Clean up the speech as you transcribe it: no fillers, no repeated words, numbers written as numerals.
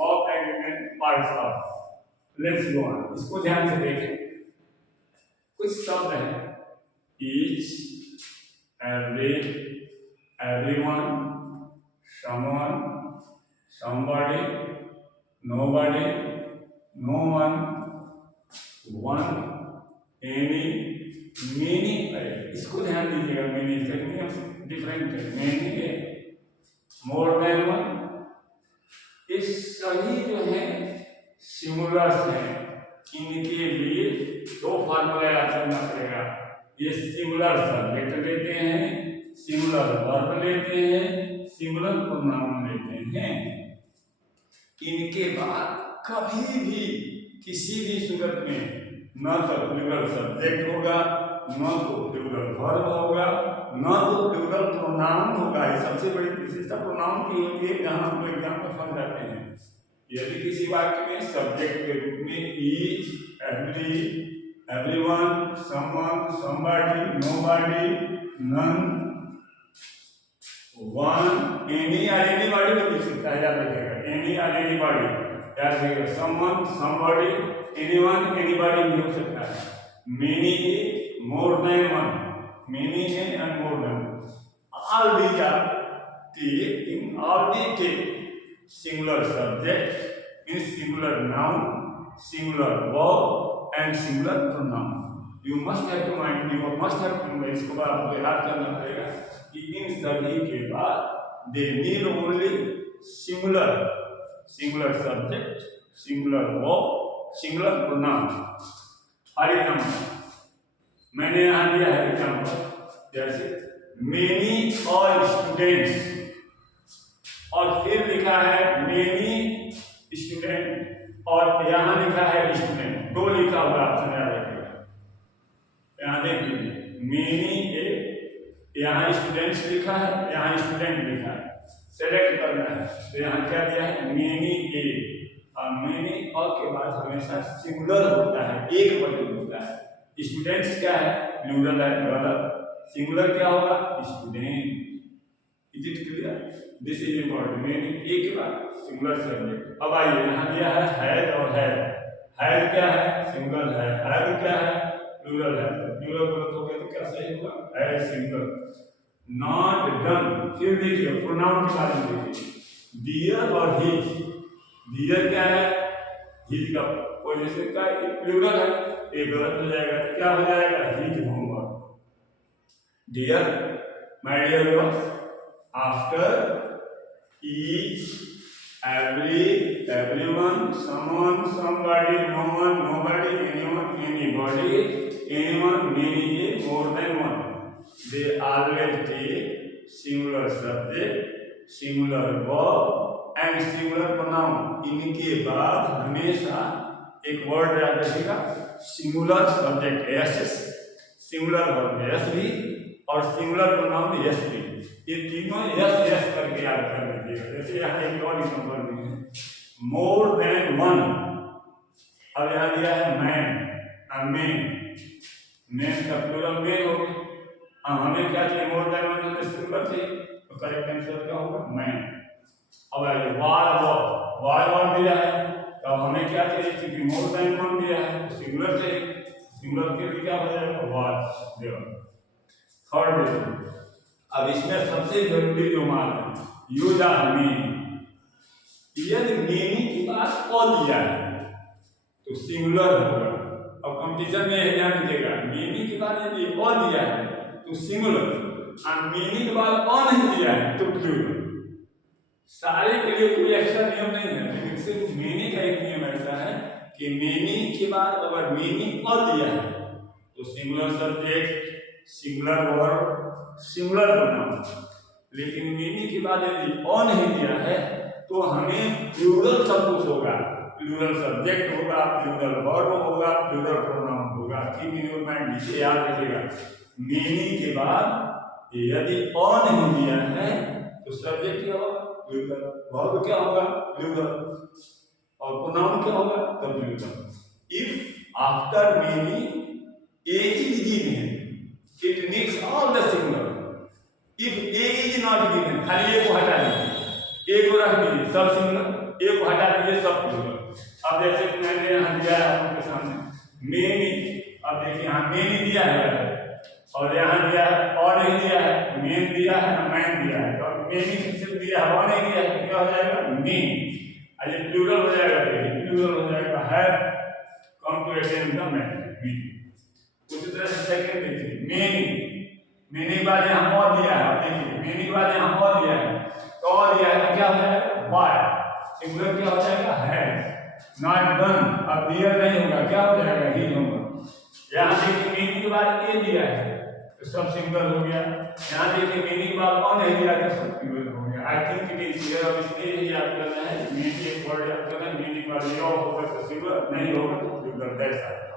Of agreement parts of. Let's go on, इसको ध्यान से देखें। कुछ शब्द है each, every, everyone, someone, somebody, nobody, no one, one, any, many। इसको ध्यान दीजिएगा, many डिफरेंट है, many है, more than one। ये सभी जो है सिंगुलर्स हैं, इनके लिए दो फार्मूला याद करना पड़ेगा। ये सिंगुलर सब्जेक्ट लेते हैं, सिंगुलर वर्ब लेते हैं, सिंगुलर प्रोनाउन लेते हैं। इनके बाद कभी भी किसी भी सूरत में न तो प्लूरल सब्जेक्ट होगा, न तो प्लूरल वर्ब होगा, न तो प्लूरल प्रोनाउन होगा। ये सबसे बड़ी विशेषता प्रोनाउन की होती है, जहां हम लोग एग्जाम में फंस जाते हैं। यदि किसी वाक्य में सब्जेक्ट के रूप में each, every, everyone, someone, somebody, nobody, none, one, any और एनीबॉडी में लिख सकता है, याद रखिएगा। एनी और एनीबॉडी याद रखिएगा। समवन, समबॉडी, एनीवन, एनीबॉडी भी हो सकता है। मेनी है, मोर देन वन, मेनी है and more than. All these are in all the case singular subject means singular noun, singular verb and singular pronoun. You must have to mind, you must have to, इसको बार आपको याद करना पड़ेगा कि इन सभी के बाद they need only singular, singular subject, singular verb, singular pronoun। For example मैंने यहाँ दिया है एग्जाम्पल, जैसे many all students, और फिर लिखा है मेनी स्टूडेंट, और यहाँ लिखा है स्टूडेंट, दो लिखा हुआ ऑप्शन याद रखिएगा। यहाँ देख लीजिए, मेनी ए, यहाँ स्टूडेंट्स लिखा है, यहाँ स्टूडेंट लिखा है, सेलेक्ट करना है। तो यहाँ क्या दिया है, मेनी ए। और मेनी और के बाद हमेशा सिंगुलर होता है, एक वचन होता है। स्टूडेंट्स क्या है, प्लूरल है, गलत। सिंगुलर क्या होगा, student. Is it clear? This is important. Many ए के बाद सिंगुलर सब्जेक्ट। अब आइए, यहाँ दिया है हैड और हैड। हैड क्या है, सिंगुलर है। हैड क्या है, प्लूरल है। तो प्लूरल गलत हो गया तो क्या सही होगा, हैड सिंगुलर। Not done. फिर देखिए प्रोनाउन के बारे में देखिए, डियर और हिज। डियर क्या है, हिज का पोजीशन का प्लूरल है, ये गलत हो जाएगा तो क्या हो जाएगा, his homework. Dear, my dear viewers, after each, every, everyone, someone, somebody, no one, nobody, anyone, anybody, anyone, many, more than one, they always take singular subject, singular verb and singular pronoun। इनके बाद हमेशा एक word याद रखिएगा, singular subject S, singular verb S भी, और singular pronoun S भी। ये तीनों यस यस करके याद कर लीजिएगा। जैसे यहाँ एक और एग्जांपल दी है, मोर देन वन। अब यहाँ दिया है मैन, मैन का प्लूरल मैन हो गया। अब हमें क्या चाहिए, मोर देन वन तो सिंगुलर चाहिए, तो करेक्ट आंसर क्या होगा, मैन। अब आइए वार दिया है, तो हमें क्या चाहिए, क्योंकि मोर देन वन दिया है तो सिंगुलर चाहिए, सिंगुलर के लिए क्या हो जाएगा, वाच। थर्ड, अब इसमें सबसे जरूरी जो मान है, यूज ऑफ मीनिंग। यदि मीनिंग की बात और दिया है तो सिंगुलर होगा। अब कंपटीशन में यह ध्यान दीजिएगा, मीनिंग की बात यदि और दिया है तो सिंगुलर, और मीनिंग के बाद और नहीं दिया है तो प्लूरल। सारे के लिए कोई एक्स्ट्रा नियम नहीं है, लेकिन सिर्फ मीनिंग का एक नियम ऐसा है कि मीनिंग के बाद अगर मीनिंग और दिया है तो singular subject, singular verb, singular pronoun. लेकिन मीनिंग के बाद यदि और नहीं दिया है तो हमें प्लूरल सब कुछ होगा, प्लूरल सब्जेक्ट होगा, प्लूरल वर्ब होगा, प्लूरल प्रोनाउन होगा। कीप इन योर माइंड, इसे याद रखिएगा। मीनिंग के बाद यदि और नहीं दिया है तो सब्जेक्ट क्या होगा, प्लूरल, वर्ब क्या होगा, प्लूरल, और प्रोनाउन क्या होगा, तो plural. If after meaning A is given, it needs all the singular. If A is not given, खाली A को हटा दीजिए, A को रख दीजिए, सब सिंगुलर। एक को हटा दीजिए सब प्लूरल। अब जैसे मैंने यहाँ दिया है आपके सामने मेनी, अब देखिए यहाँ मेनी दिया है और यहाँ दिया है और नहीं दिया है, मेन दिया है मैन दिया है, तो मेनी सिर्फ दिया है और नहीं दिया है, क्या हो जाएगा मेन। आज प्लूरल हो जाएगा, प्लूरल हो जाएगा have come to attend the man. उसी तरह से सेकंड देखिए मेनी, मेनी के बाद यहाँ और दिया है, देखिए मेनी के बाद यहाँ और दिया है, तो और दिया है तो क्या हो जाएगा व्हाई, सिंगुलर क्या हो जाएगा हैज। नॉट डन, अब दियर नहीं होगा, क्या हो जाएगा ही होगा। यहाँ देखिए मेनी के बाद ए दिया है तो सब सिंगुलर हो गया, यहाँ देखिए मेनी के बाद और नहीं दिया तो सब सिंगुलर हो गया। I think it is clear. अब इसलिए यही याद करना है, मेनी एक वर्ड याद करना है, मेनी के बाद ये होगा तो सिंगुलर, नहीं होगा तो प्लूरल। That's all.